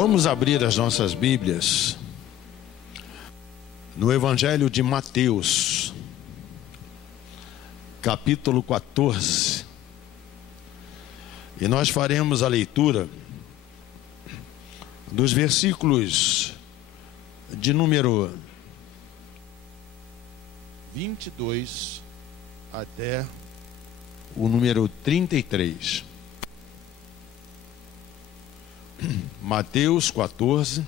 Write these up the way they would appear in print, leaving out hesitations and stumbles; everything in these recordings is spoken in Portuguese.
Vamos abrir as nossas Bíblias no Evangelho de Mateus, capítulo 14, e nós faremos a leitura dos versículos de número 22 até o número 33. Mateus 14,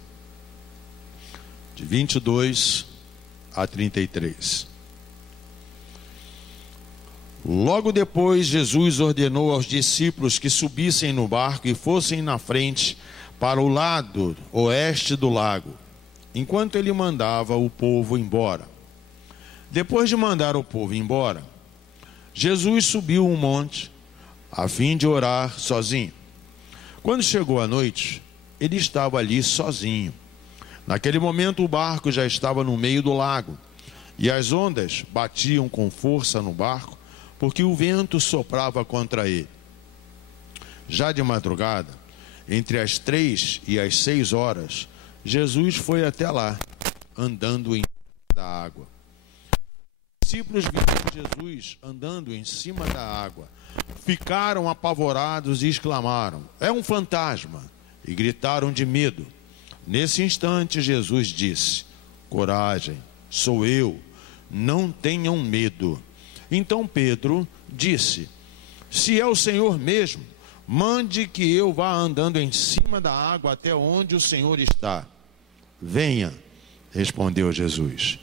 de 22 a 33. Logo depois, Jesus ordenou aos discípulos que subissem no barco e fossem na frente para o lado oeste do lago, enquanto ele mandava o povo embora. Depois de mandar o povo embora, Jesus subiu um monte a fim de orar sozinho. Quando chegou a noite, ele estava ali sozinho. Naquele momento o barco já estava no meio do lago, e as ondas batiam com força no barco, porque o vento soprava contra ele. Já de madrugada, entre as 3 e as 6 horas, Jesus foi até lá, andando em cima da água. Os discípulos viram Jesus andando em cima da água. Ficaram apavorados e exclamaram: "É um fantasma!" E gritaram de medo. Nesse instante, Jesus disse: "Coragem, sou eu, não tenham medo." Então Pedro disse: "Se é o Senhor mesmo, mande que eu vá andando em cima da água até onde o Senhor está." "Venha", respondeu Jesus.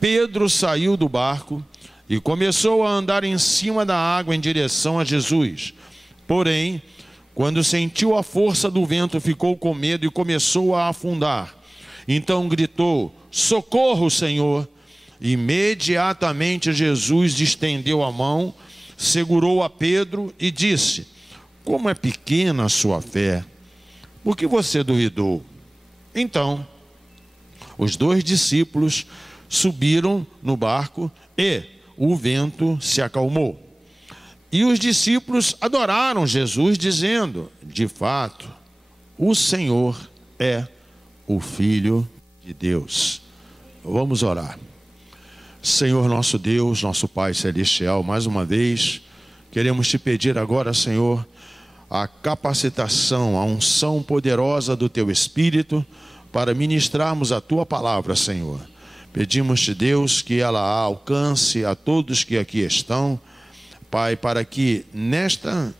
Pedro saiu do barco e começou a andar em cima da água em direção a Jesus. Porém, quando sentiu a força do vento, ficou com medo e começou a afundar. Então gritou: "Socorro, Senhor!" Imediatamente Jesus estendeu a mão, segurou a Pedro e disse: "Como é pequena a sua fé! Por que você duvidou?" Então, os 2 discípulos subiram no barco e o vento se acalmou. E os discípulos adoraram Jesus, dizendo: "De fato, o Senhor é o Filho de Deus." Vamos orar. Senhor nosso Deus, nosso Pai Celestial, mais uma vez, queremos te pedir agora, Senhor, a capacitação, a unção poderosa do Teu Espírito para ministrarmos a Tua palavra, Senhor. Pedimos-te, Deus, que ela alcance a todos que aqui estão, Pai, para que nesta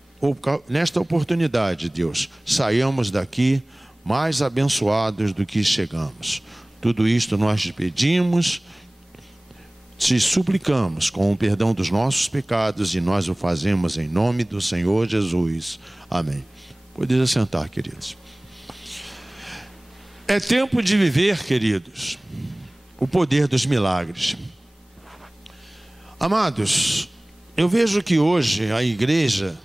oportunidade, Deus, saiamos daqui mais abençoados do que chegamos. Tudo isto nós te pedimos, te suplicamos com o perdão dos nossos pecados, e nós o fazemos em nome do Senhor Jesus. Amém. Podeis assentar, queridos. É tempo de viver, queridos, o poder dos milagres. Amados, eu vejo que hoje a igreja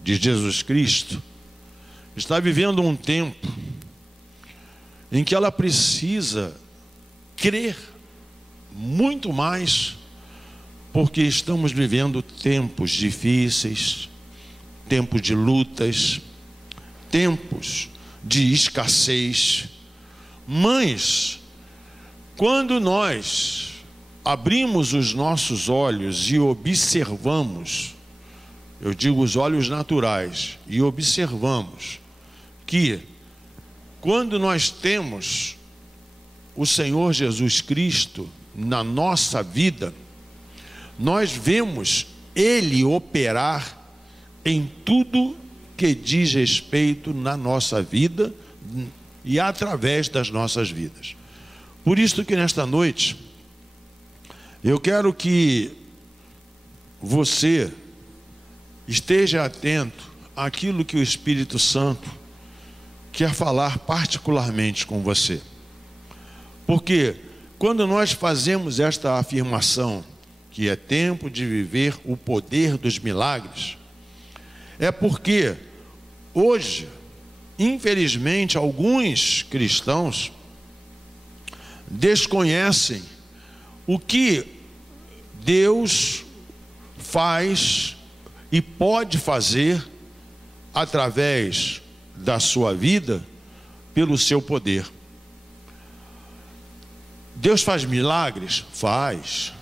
de Jesus Cristo está vivendo um tempo em que ela precisa crer muito mais, porque estamos vivendo tempos difíceis, tempos de lutas, tempos de escassez. Mas quando nós abrimos os nossos olhos e observamos, eu digo os olhos naturais, e observamos que quando nós temos o Senhor Jesus Cristo na nossa vida, nós vemos Ele operar em tudo que diz respeito na nossa vida e através das nossas vidas. Por isso que nesta noite, eu quero que você esteja atento àquilo que o Espírito Santo quer falar particularmente com você. Porque quando nós fazemos esta afirmação, que é tempo de viver o poder dos milagres, é porque hoje, infelizmente, alguns cristãos desconhecem o que Deus faz e pode fazer através da sua vida pelo seu poder. Deus faz milagres? Faz.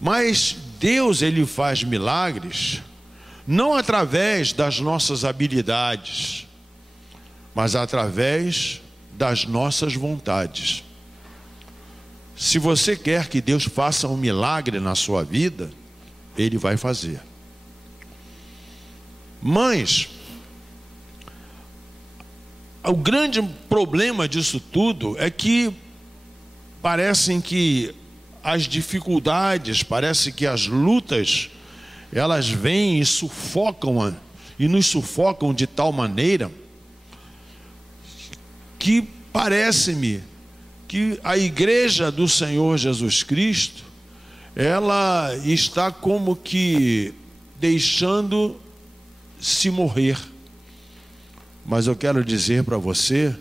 Mas Deus, ele faz milagres não através das nossas habilidades, mas através das nossas vontades. Se você quer que Deus faça um milagre na sua vida, Ele vai fazer. Mas o grande problema disso tudo é que parecem que as dificuldades, parece que as lutas, elas vêm e sufocam, e nos sufocam de tal maneira que parece-me que a igreja do Senhor Jesus Cristo, ela está como que deixando se morrer. Mas eu quero dizer para você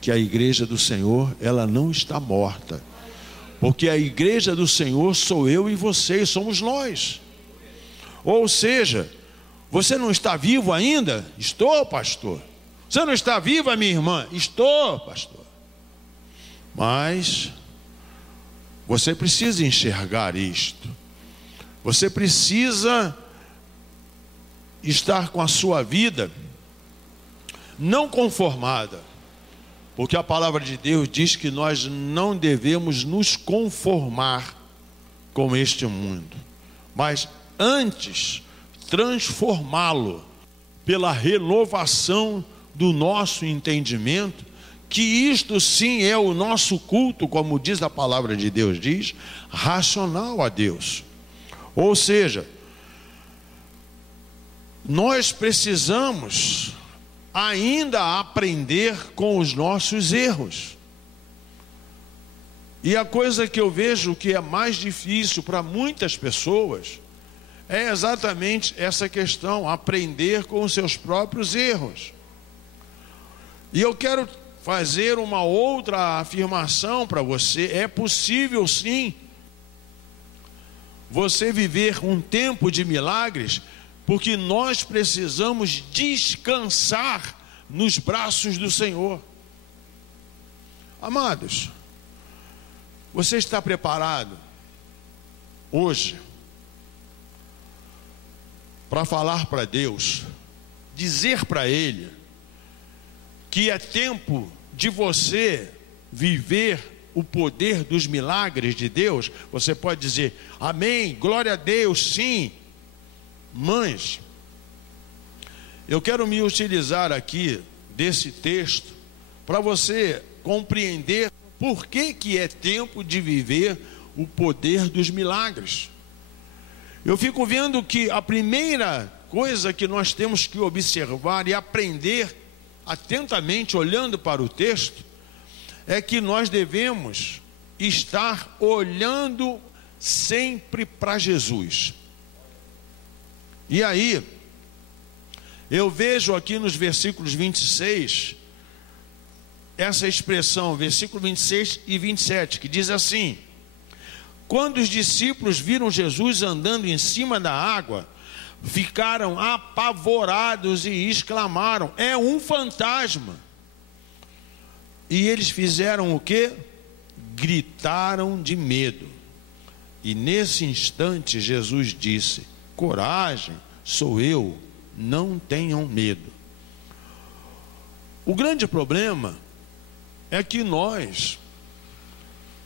que a igreja do Senhor, ela não está morta, porque a igreja do Senhor sou eu e vocês, somos nós. Ou seja, você não está vivo ainda? Estou, pastor. Você não está viva, minha irmã? Estou, pastor. Mas você precisa enxergar isto. Você precisa estar com a sua vida não conformada, porque a palavra de Deus diz que nós não devemos nos conformar com este mundo, mas antes transformá-lo pela renovação do nosso entendimento, que isto sim é o nosso culto, como diz a palavra de Deus, diz, racional a Deus. Ou seja, nós precisamos ainda aprender com os nossos erros. E a coisa que eu vejo que é mais difícil para muitas pessoas é exatamente essa questão, aprender com os seus próprios erros. E eu quero fazer uma outra afirmação para você: é possível sim você viver um tempo de milagres, porque nós precisamos descansar nos braços do Senhor. Amados, você está preparado hoje para falar para Deus, dizer para Ele que é tempo de você viver o poder dos milagres de Deus? Você pode dizer amém, glória a Deus, sim. Mas eu quero me utilizar aqui desse texto para você compreender por que é tempo de viver o poder dos milagres. Eu fico vendo que a primeira coisa que nós temos que observar e aprender atentamente, olhando para o texto, é que nós devemos estar olhando sempre para Jesus. E aí, eu vejo aqui nos versículos 26, essa expressão, versículo 26 e 27, que diz assim: quando os discípulos viram Jesus andando em cima da água, ficaram apavorados e exclamaram: é um fantasma. E eles fizeram o quê? Gritaram de medo. E nesse instante Jesus disse: coragem, sou eu, não tenham medo. O grande problema é que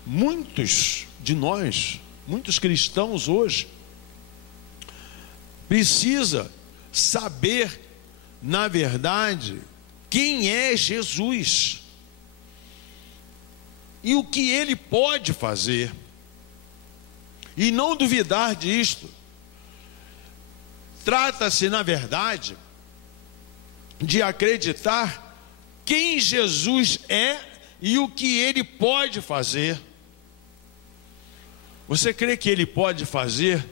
muitos de nós, muitos cristãos hoje, precisa saber, na verdade, quem é Jesus e o que Ele pode fazer, e não duvidar disto. Trata-se, na verdade, de acreditar quem Jesus é e o que Ele pode fazer. Você crê que Ele pode fazer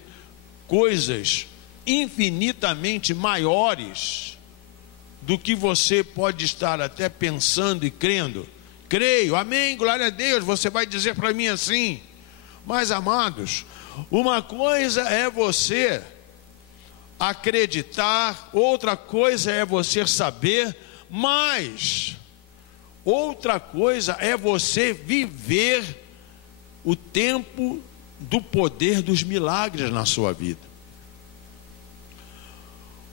coisas infinitamente maiores do que você pode estar até pensando e crendo? Creio, amém, glória a Deus. Você vai dizer para mim assim. Mas, amados, uma coisa é você acreditar, outra coisa é você saber, mas outra coisa é você viver o tempo do poder dos milagres na sua vida.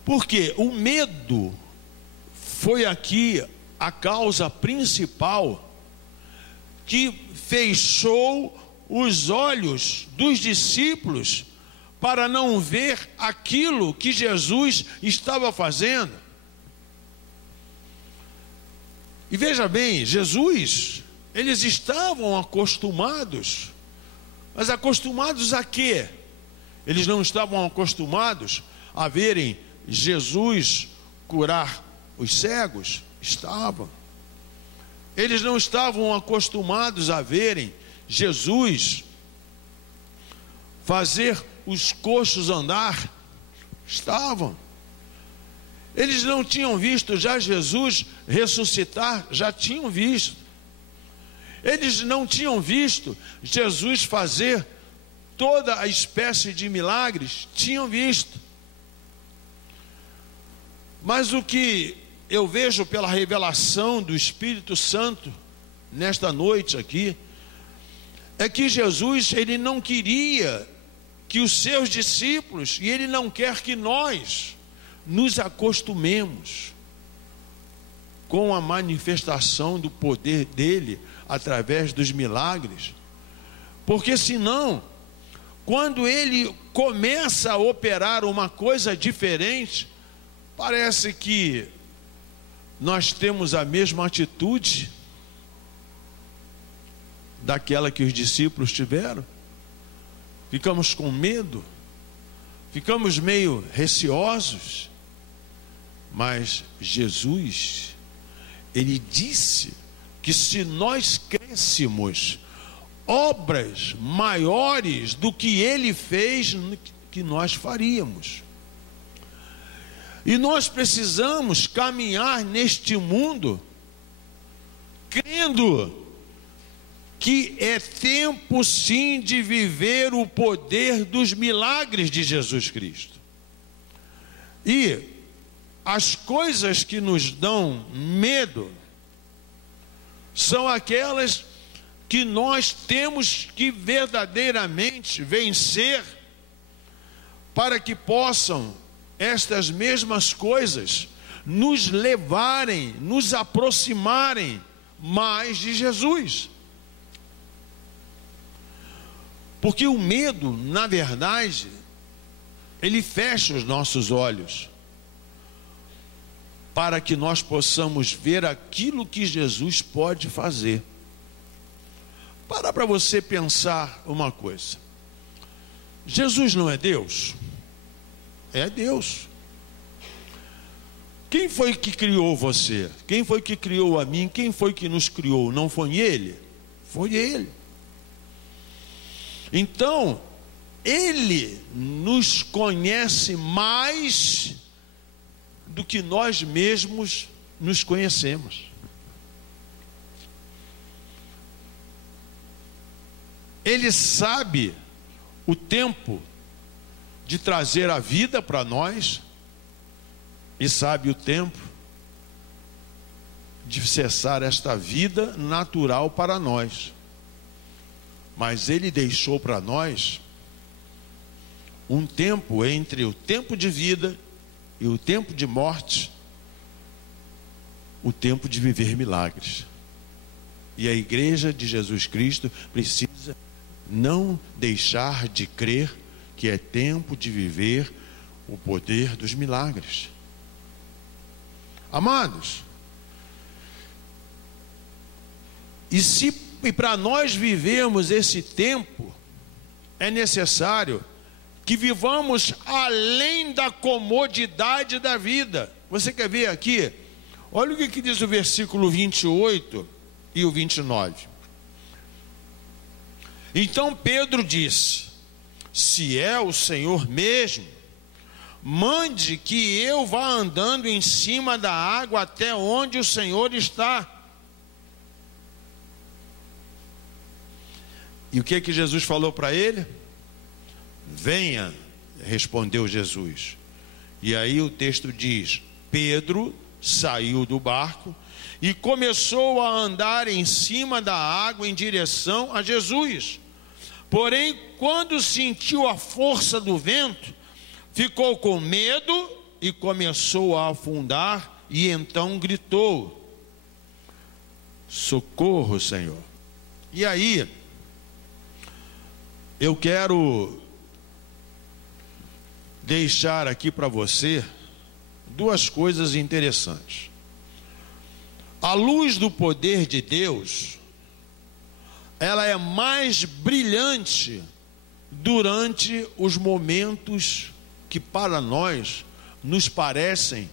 Porque o medo foi aqui a causa principal que fechou os olhos dos discípulos para não ver aquilo que Jesus estava fazendo. E veja bem, eles estavam acostumados, mas acostumados a quê? Eles não estavam acostumados a verem Jesus curar os cegos? Estavam. Eles não estavam acostumados a verem Jesus fazer os coxos andar? Estavam. Eles não tinham visto já Jesus ressuscitar? Já tinham visto. Eles não tinham visto Jesus fazer toda a espécie de milagres? Tinham visto. Mas o que eu vejo pela revelação do Espírito Santo nesta noite aqui é que Jesus, ele não queria que os seus discípulos, e ele não quer que nós nos acostumemos com a manifestação do poder dele através dos milagres, porque senão, quando ele começa a operar uma coisa diferente, parece que nós temos a mesma atitude daquela que os discípulos tiveram. Ficamos com medo, ficamos meio receosos. Mas Jesus, ele disse que se nós crêssemos obras maiores do que ele fez, que nós faríamos. E nós precisamos caminhar neste mundo crendo que é tempo sim de viver o poder dos milagres de Jesus Cristo. E as coisas que nos dão medo são aquelas que nós temos que verdadeiramente vencer, para que possam estas mesmas coisas nos levarem, nos aproximarem mais de Jesus. Porque o medo, na verdade, ele fecha os nossos olhos para que nós possamos ver aquilo que Jesus pode fazer. Para você pensar uma coisa. Jesus não é Deus? É Deus. Quem foi que criou você? Quem foi que criou a mim? Quem foi que nos criou? Não foi Ele? Foi Ele. Então, Ele nos conhece mais do que nós mesmos nos conhecemos. Ele sabe o tempo de trazer a vida para nós e sabe o tempo de cessar esta vida natural para nós. Mas Ele deixou para nós um tempo entre o tempo de vida e o tempo de morte, o tempo de viver milagres. E a igreja de Jesus Cristo precisa não deixar de crer que é tempo de viver o poder dos milagres. Amados, e para nós vivermos esse tempo, é necessário que vivamos além da comodidade da vida. Você quer ver aqui? Olha o que diz o versículo 28 e o 29. Então Pedro disse: se é o Senhor mesmo, mande que eu vá andando em cima da água até onde o Senhor está. E o que Jesus falou para ele? Venha, respondeu Jesus. E aí o texto diz: Pedro saiu do barco e começou a andar em cima da água em direção a Jesus. Porém, quando sentiu a força do vento, ficou com medo e começou a afundar, e então gritou: socorro, Senhor. E aí, eu quero deixar aqui para você duas coisas interessantes. A luz do poder de Deus, ela é mais brilhante durante os momentos que para nós nos parecem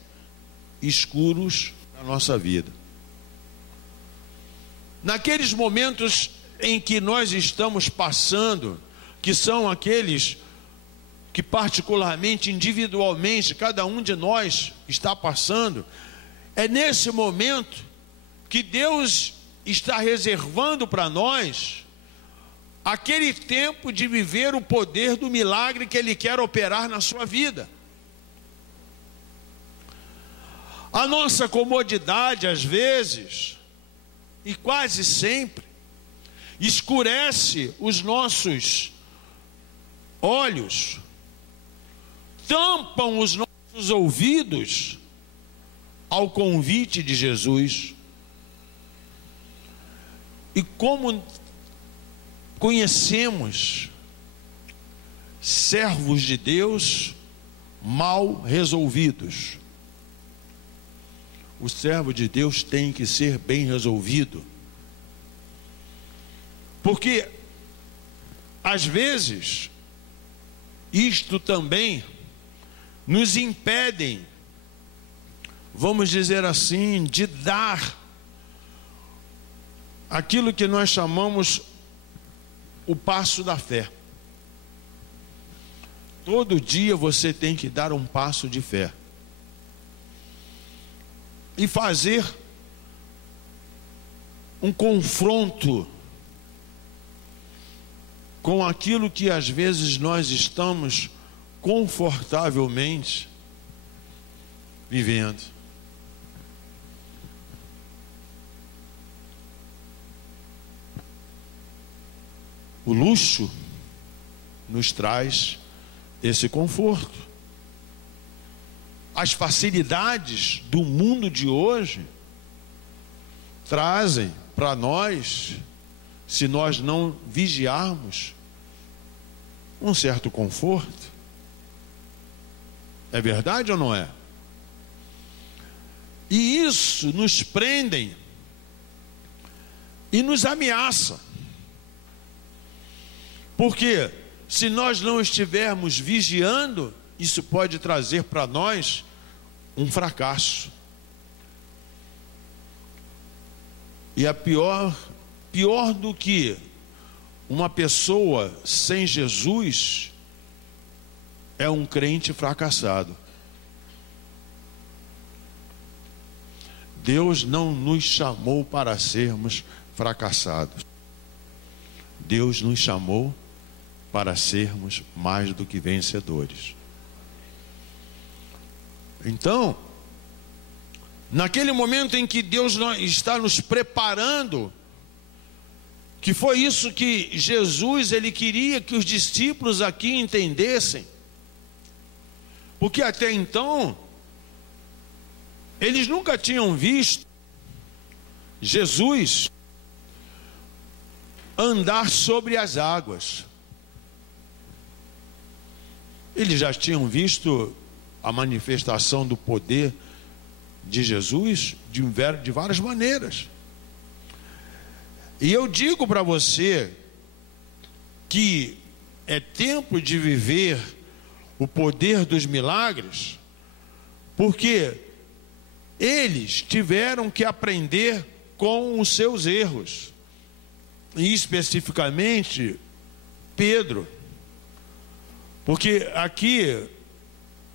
escuros na nossa vida. Naqueles momentos em que nós estamos passando, que são aqueles que particularmente, individualmente, cada um de nós está passando, é nesse momento que Deus está reservando para nós aquele tempo de viver o poder do milagre que Ele quer operar na sua vida. A nossa comodidade, às vezes, e quase sempre, escurece os nossos olhos, tampam os nossos ouvidos ao convite de Jesus. E como conhecemos servos de Deus mal resolvidos. O servo de Deus tem que ser bem resolvido, porque às vezes isto também nos impedem, vamos dizer assim, de dar aquilo que nós chamamos o passo da fé. Todo dia você tem que dar um passo de fé e fazer um confronto com aquilo que às vezes nós estamos confortavelmente vivendo. O luxo nos traz esse conforto. As facilidades do mundo de hoje trazem para nós, se nós não vigiarmos, um certo conforto. É verdade ou não é? E isso nos prende e nos ameaça. Porque se nós não estivermos vigiando, isso pode trazer para nós um fracasso. E a pior do que uma pessoa sem Jesus é um crente fracassado. Deus não nos chamou para sermos fracassados. Deus nos chamou para sermos mais do que vencedores. Então, naquele momento em que Deus está nos preparando, que foi isso que Jesus, ele queria que os discípulos aqui entendessem, porque até então eles nunca tinham visto Jesus andar sobre as águas. Eles já tinham visto a manifestação do poder de Jesus de várias maneiras. E eu digo para você que é tempo de viver o poder dos milagres, porque eles tiveram que aprender com os seus erros, e especificamente Pedro, porque aqui,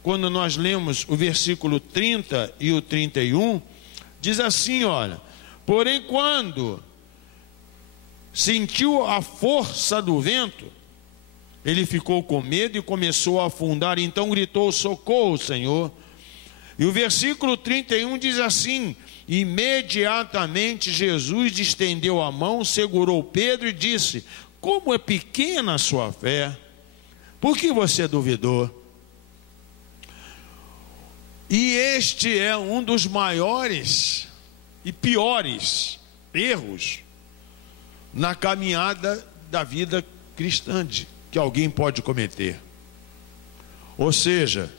quando nós lemos o versículo 30 e o 31, diz assim, olha: porém quando sentiu a força do vento, ele ficou com medo e começou a afundar, então gritou: socorro, Senhor. E o versículo 31 diz assim: imediatamente Jesus estendeu a mão, segurou Pedro e disse: como é pequena a sua fé, por que você duvidou? E este é um dos maiores e piores erros na caminhada da vida cristã que alguém pode cometer. Ou seja,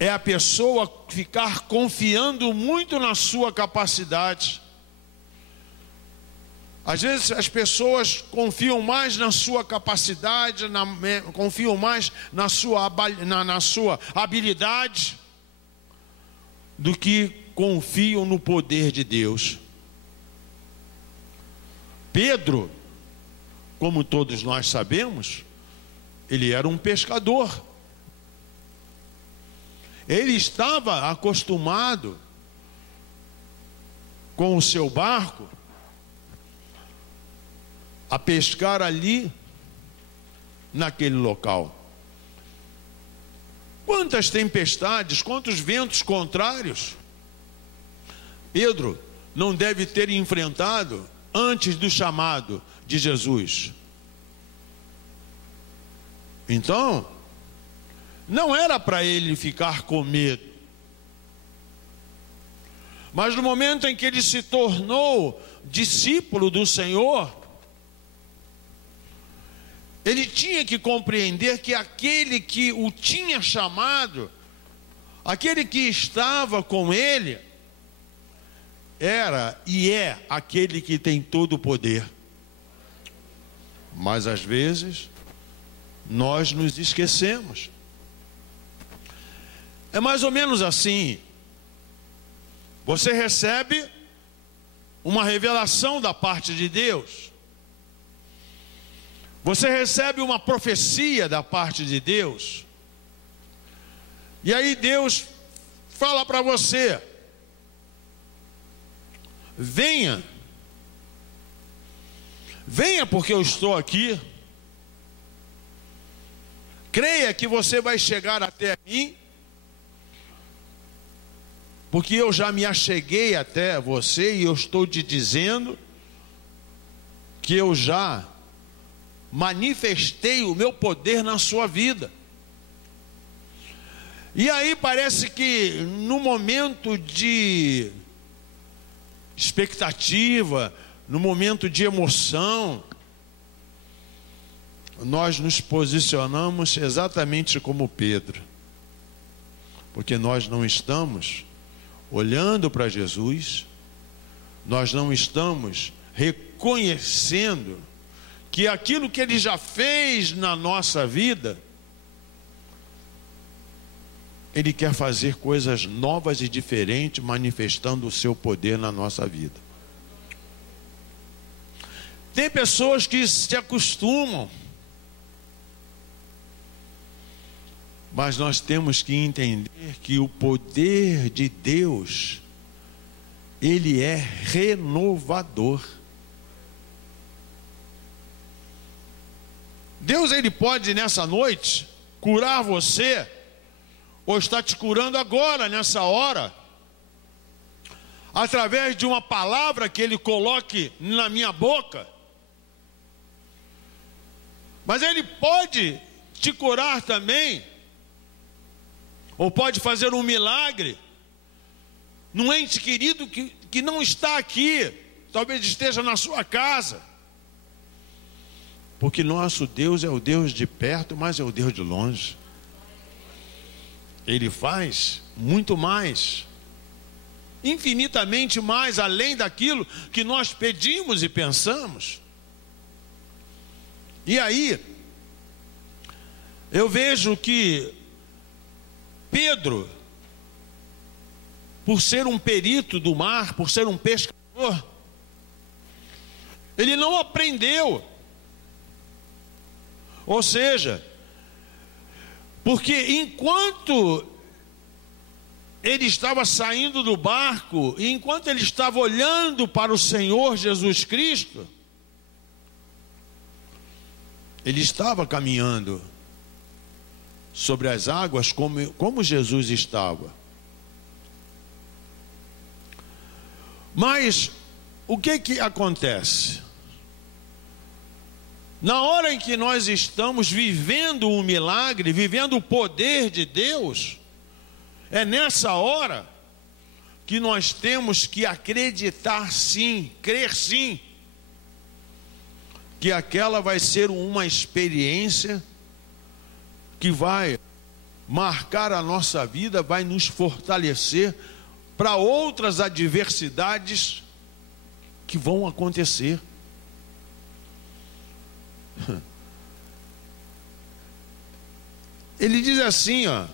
é a pessoa ficar confiando muito na sua capacidade. Às vezes as pessoas confiam mais na sua capacidade, confiam mais na sua habilidade, do que confiam no poder de Deus. Pedro, como todos nós sabemos, ele era um pescador. Ele estava acostumado com o seu barco a pescar ali, naquele local. Quantas tempestades, quantos ventos contrários Pedro não deve ter enfrentado antes do chamado de Jesus. Então, não era para ele ficar com medo. Mas no momento em que ele se tornou discípulo do Senhor, ele tinha que compreender que aquele que o tinha chamado, aquele que estava com ele, era e é aquele que tem todo o poder. Mas às vezes nós nos esquecemos. É mais ou menos assim. Você recebe uma revelação da parte de Deus. Você recebe uma profecia da parte de Deus. E aí Deus fala para você: venha. Venha porque eu estou aqui. Creia que você vai chegar até mim, porque eu já me acheguei até você e eu estou te dizendo que eu já manifestei o meu poder na sua vida. E aí parece que no momento de expectativa, no momento de emoção, nós nos posicionamos exatamente como Pedro, porque nós não estamos olhando para Jesus, nós não estamos reconhecendo que aquilo que Ele já fez na nossa vida, Ele quer fazer coisas novas e diferentes, manifestando o seu poder na nossa vida. Tem pessoas que se acostumam, mas nós temos que entender que o poder de Deus, Ele é renovador. Deus, Ele pode nessa noite curar você, ou está te curando agora, nessa hora, através de uma palavra que Ele coloque na minha boca. Mas Ele pode te curar também, ou pode fazer um milagre num ente querido que não está aqui, talvez esteja na sua casa. Porque nosso Deus é o Deus de perto, mas é o Deus de longe. Ele faz muito mais, infinitamente mais, além daquilo que nós pedimos e pensamos. E aí, eu vejo que Pedro, por ser um perito do mar, por ser um pescador, ele não aprendeu. Ou seja, porque enquanto ele estava saindo do barco, e enquanto ele estava olhando para o Senhor Jesus Cristo, ele estava caminhando sobre as águas como Jesus estava. Mas o que acontece? Na hora em que nós estamos vivendo um milagre, vivendo o poder de Deus, é nessa hora que nós temos que acreditar sim, crer sim, que aquela vai ser uma experiência que vai marcar a nossa vida, vai nos fortalecer para outras adversidades que vão acontecer. Ele diz assim, ó: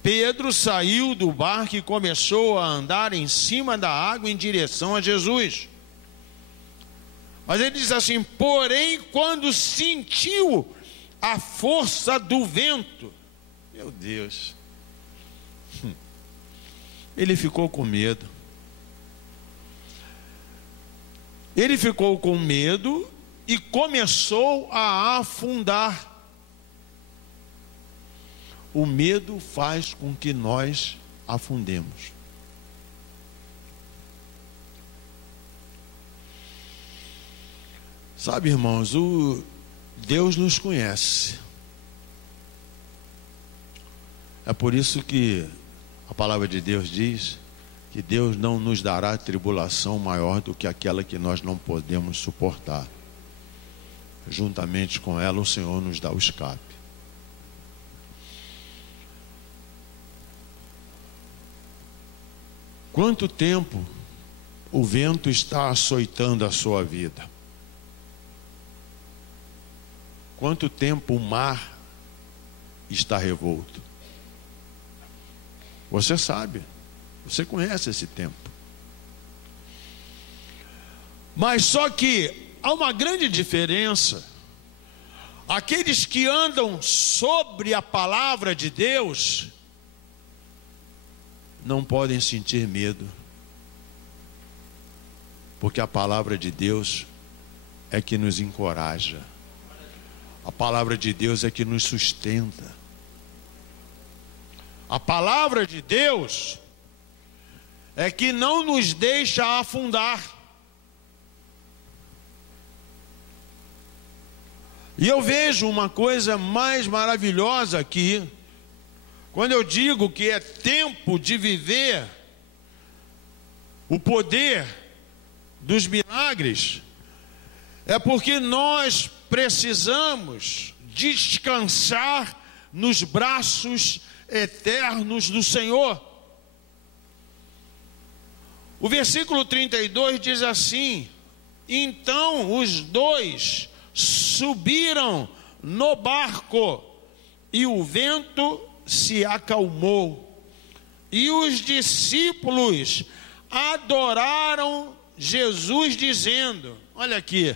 Pedro saiu do barco e começou a andar em cima da água em direção a Jesus. Mas ele diz assim: porém, quando sentiu a força do vento, meu Deus, ele ficou com medo. Ele ficou com medo e começou a afundar. O medo faz com que nós afundemos. Sabe, irmãos, Deus nos conhece. É por isso que a palavra de Deus diz que Deus não nos dará tribulação maior do que aquela que nós não podemos suportar. Juntamente com ela, o Senhor nos dá o escape. Quanto tempo o vento está açoitando a sua vida? Quanto tempo o mar está revolto? Você sabe, você conhece esse tempo. Mas só que há uma grande diferença. Aqueles que andam sobre a palavra de Deus não podem sentir medo, porque a palavra de Deus é que nos encoraja. A palavra de Deus é que nos sustenta. A palavra de Deus é que não nos deixa afundar. E eu vejo uma coisa mais maravilhosa aqui, quando eu digo que é tempo de viver o poder dos milagres, é porque nós precisamos descansar nos braços eternos do Senhor. O versículo 32 diz assim: então os dois subiram no barco e o vento se acalmou, e os discípulos adoraram Jesus dizendo, olha aqui,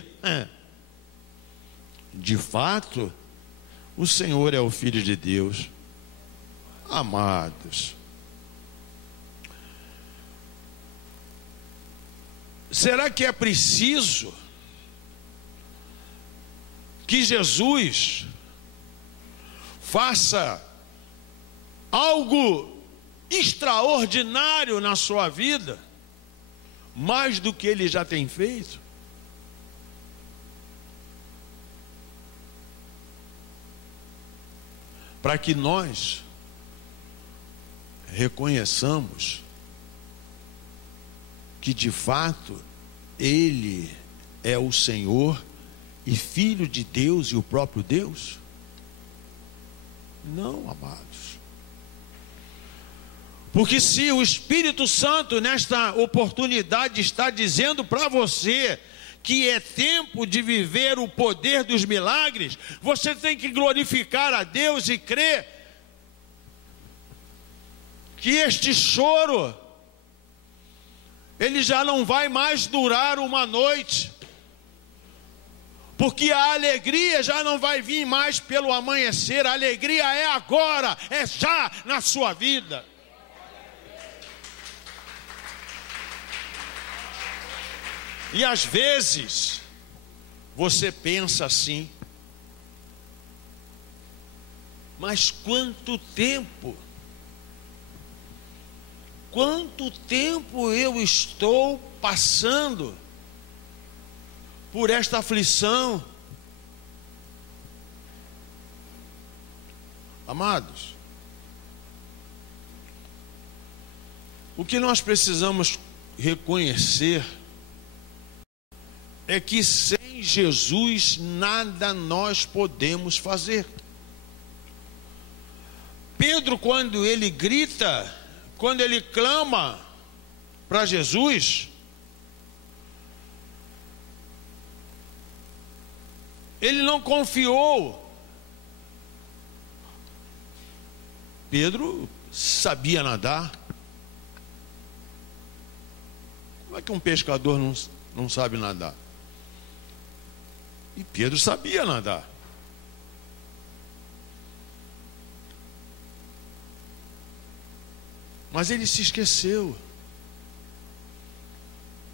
de fato o Senhor é o Filho de Deus. Amados, será que é preciso que Jesus faça algo extraordinário na sua vida, mais do que ele já tem feito? Para que nós reconheçamos que de fato Ele é o Senhor e Filho de Deus e o próprio Deus? Não, amados. Porque se o Espírito Santo nesta oportunidade está dizendo para você que é tempo de viver o poder dos milagres, você tem que glorificar a Deus e crer que este choro, ele já não vai mais durar uma noite, porque a alegria já não vai vir mais pelo amanhecer, a alegria é agora, é já na sua vida. E às vezes você pensa assim, Mas quanto tempo? Quanto tempo eu estou passando por esta aflição? Amados, o que nós precisamos reconhecer é que sem Jesus nada nós podemos fazer. Pedro, quando ele grita, quando ele clama para Jesus, ele não confiou. Pedro sabia nadar. Como é que um pescador não sabe nadar? E Pedro sabia nadar. Mas ele se esqueceu.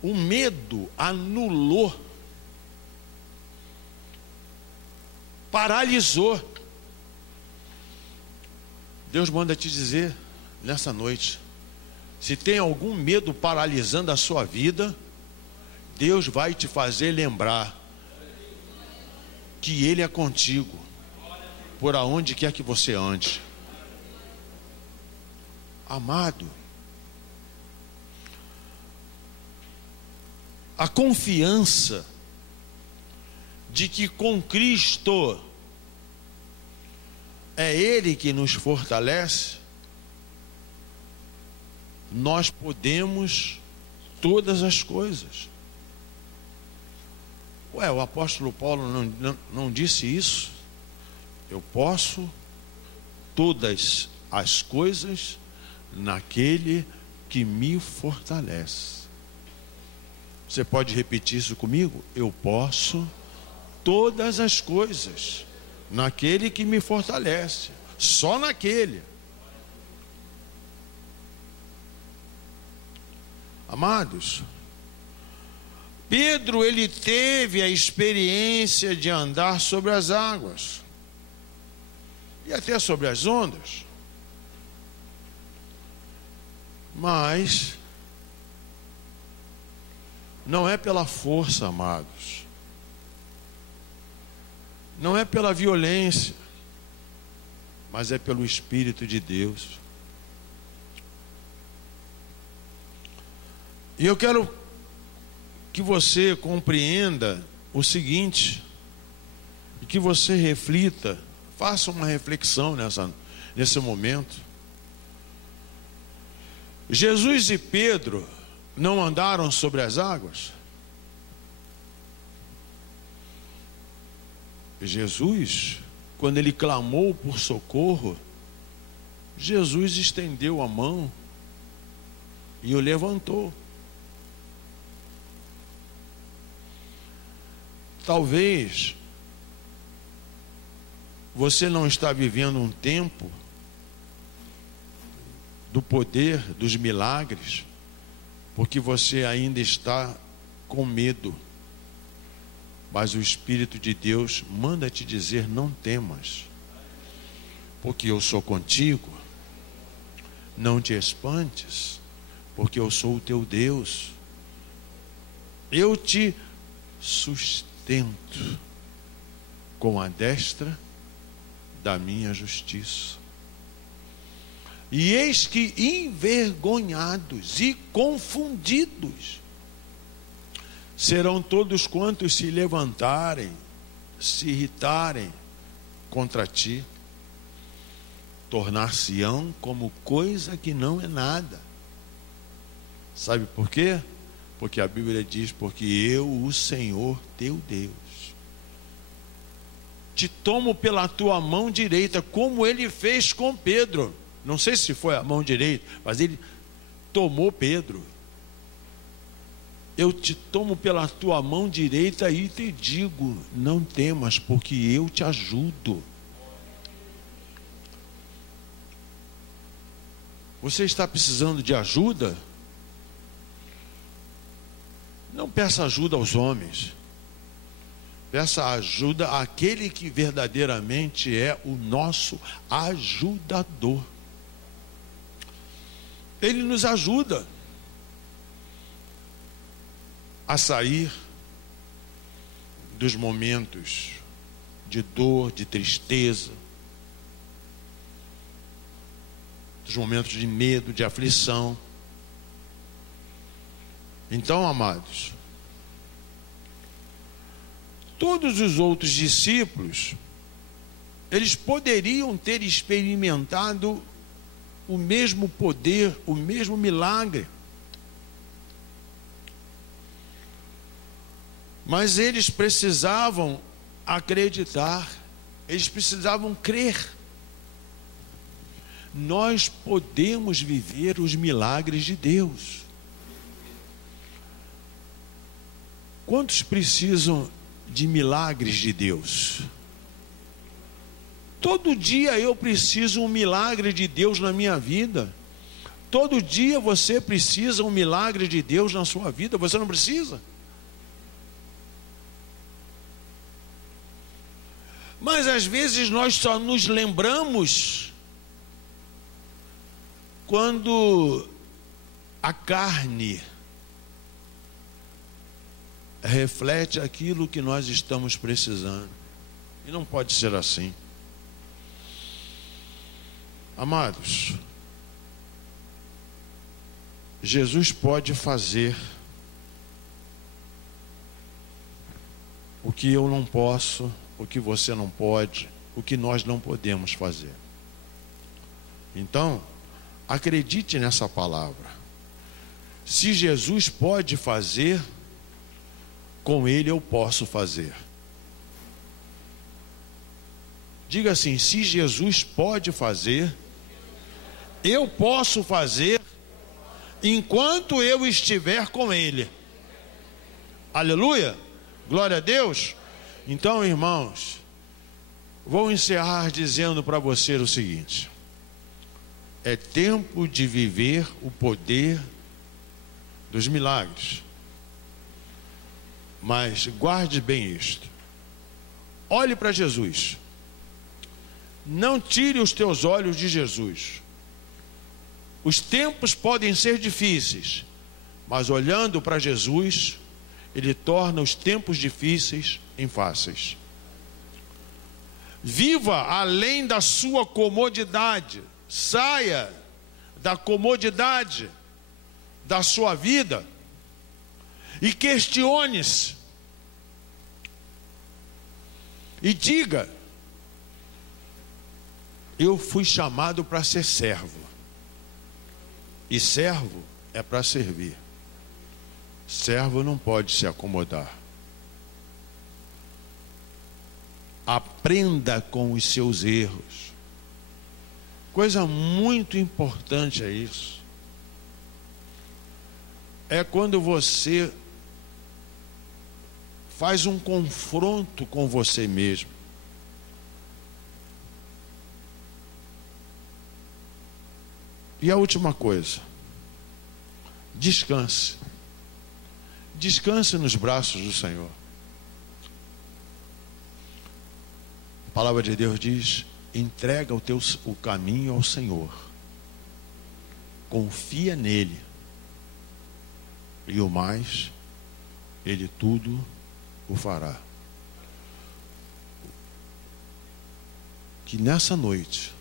O medo anulou, paralisou. Deus manda te dizer nessa noite: se tem algum medo paralisando a sua vida, Deus vai te fazer lembrar que Ele é contigo, por aonde quer que você ande. Amado, a confiança de que com Cristo é Ele que nos fortalece, nós podemos todas as coisas. Ué, o apóstolo Paulo não disse isso? Eu posso todas as coisas naquele que me fortalece. Você pode repetir isso comigo? Eu posso todas as coisas naquele que me fortalece. Só naquele. Amados, Pedro, ele teve a experiência de andar sobre as águas e até sobre as ondas. Mas não é pela força, amados. Não é pela violência, mas é pelo Espírito de Deus. E eu quero que você compreenda o seguinte, e que você reflita, faça uma reflexão nesse momento. Jesus e Pedro não andaram sobre as águas? Jesus, quando ele clamou por socorro, Jesus estendeu a mão e o levantou. Talvez você não está vivendo um tempo do poder dos milagres, porque você ainda está com medo. Mas o Espírito de Deus manda te dizer: não temas, porque eu sou contigo. Não te espantes, porque eu sou o teu Deus. Eu te sustento com a destra da minha justiça. E eis que envergonhados e confundidos serão todos quantos se levantarem, se irritarem contra ti. Tornar-se-ão como coisa que não é nada. Sabe por quê? Porque a Bíblia diz: porque eu, o Senhor teu Deus, te tomo pela tua mão direita, como ele fez com Pedro. Não sei se foi a mão direita, mas ele tomou Pedro. Eu te tomo pela tua mão direita e te digo: não temas, porque eu te ajudo. Você está precisando de ajuda? Não peça ajuda aos homens. Peça ajuda àquele que verdadeiramente é o nosso ajudador. Ele nos ajuda a sair dos momentos de dor, de tristeza, dos momentos de medo, de aflição. Então, amados, todos os outros discípulos, eles poderiam ter experimentado o mesmo poder, o mesmo milagre. Mas eles precisavam acreditar, eles precisavam crer. Nós podemos viver os milagres de Deus. Quantos precisam de milagres de Deus? Todo dia eu preciso um milagre de Deus na minha vida. Todo dia você precisa um milagre de Deus na sua vida. Você não precisa? Mas às vezes nós só nos lembramos quando a carne reflete aquilo que nós estamos precisando. E não pode ser assim. Amados, Jesus pode fazer o que eu não posso, o que você não pode, o que nós não podemos fazer. Então, acredite nessa palavra. Se Jesus pode fazer, com Ele eu posso fazer. Diga assim: se Jesus pode fazer, eu posso fazer enquanto eu estiver com Ele. Aleluia, glória a Deus. Então, irmãos, vou encerrar dizendo para você o seguinte: é tempo de viver o poder dos milagres. Mas guarde bem isto. Olhe para Jesus. Não tire os teus olhos de Jesus. Os tempos podem ser difíceis, mas olhando para Jesus, Ele torna os tempos difíceis em fáceis. Viva além da sua comodidade. Saia da comodidade da sua vida e questione-se. E diga: eu fui chamado para ser servo. E servo é para servir. Servo não pode se acomodar. Aprenda com os seus erros. Coisa muito importante é isso. É quando você faz um confronto com você mesmo. E a última coisa: descanse. Descanse nos braços do Senhor. A palavra de Deus diz: entrega o caminho ao Senhor, confia nele, e o mais, Ele tudo o fará. Que nessa noite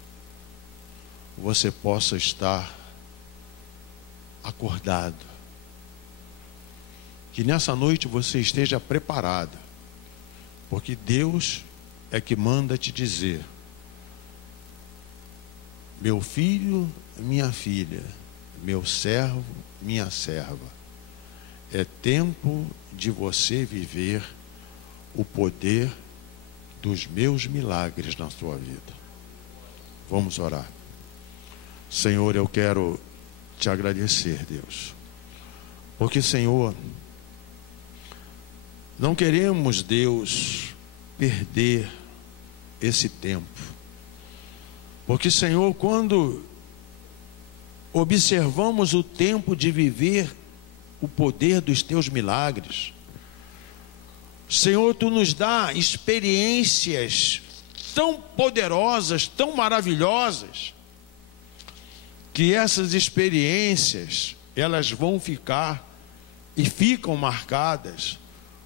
você possa estar acordado, que nessa noite você esteja preparado, porque Deus é que manda te dizer: meu filho, minha filha, meu servo, minha serva, é tempo de você viver o poder dos meus milagres na sua vida. Vamos orar. Senhor, eu quero te agradecer, Deus, porque, Senhor, não queremos, Deus, perder esse tempo, porque, Senhor, quando observamos o tempo de viver o poder dos teus milagres, Senhor, tu nos dá experiências tão poderosas, tão maravilhosas, que essas experiências, elas vão ficar e ficam marcadas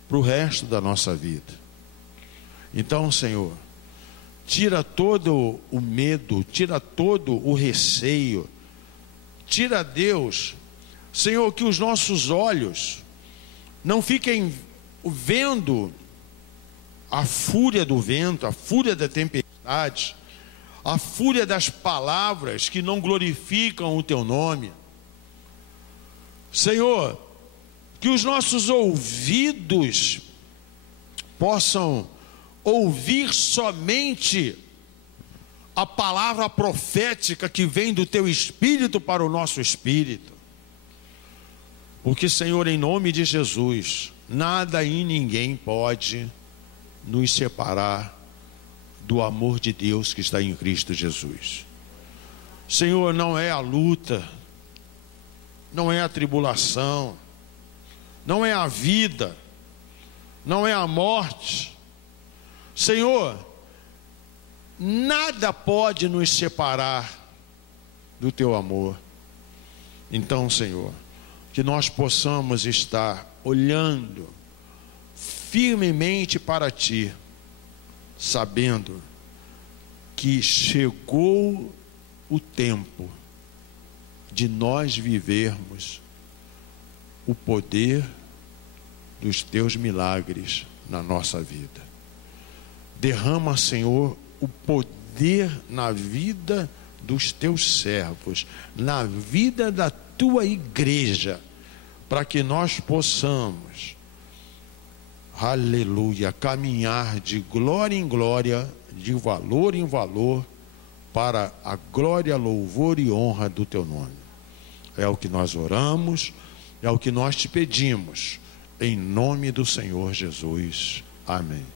para o resto da nossa vida. Então, Senhor, tira todo o medo, tira todo o receio, tira, Deus, Senhor, que os nossos olhos não fiquem vendo a fúria do vento, a fúria da tempestade, a fúria das palavras que não glorificam o teu nome. Senhor, que os nossos ouvidos possam ouvir somente a palavra profética que vem do teu espírito para o nosso espírito. Porque, Senhor, em nome de Jesus, nada e ninguém pode nos separar do amor de Deus que está em Cristo Jesus. Senhor, não é a luta, não é a tribulação, não é a vida, não é a morte. Senhor, nada pode nos separar do teu amor. Então, Senhor, que nós possamos estar olhando firmemente para ti, sabendo que chegou o tempo de nós vivermos o poder dos teus milagres na nossa vida. Derrama, Senhor, o poder na vida dos teus servos, na vida da tua igreja, para que nós possamos, aleluia, caminhar de glória em glória, de valor em valor, para a glória, louvor e honra do teu nome. É o que nós oramos, é o que nós te pedimos, em nome do Senhor Jesus. Amém.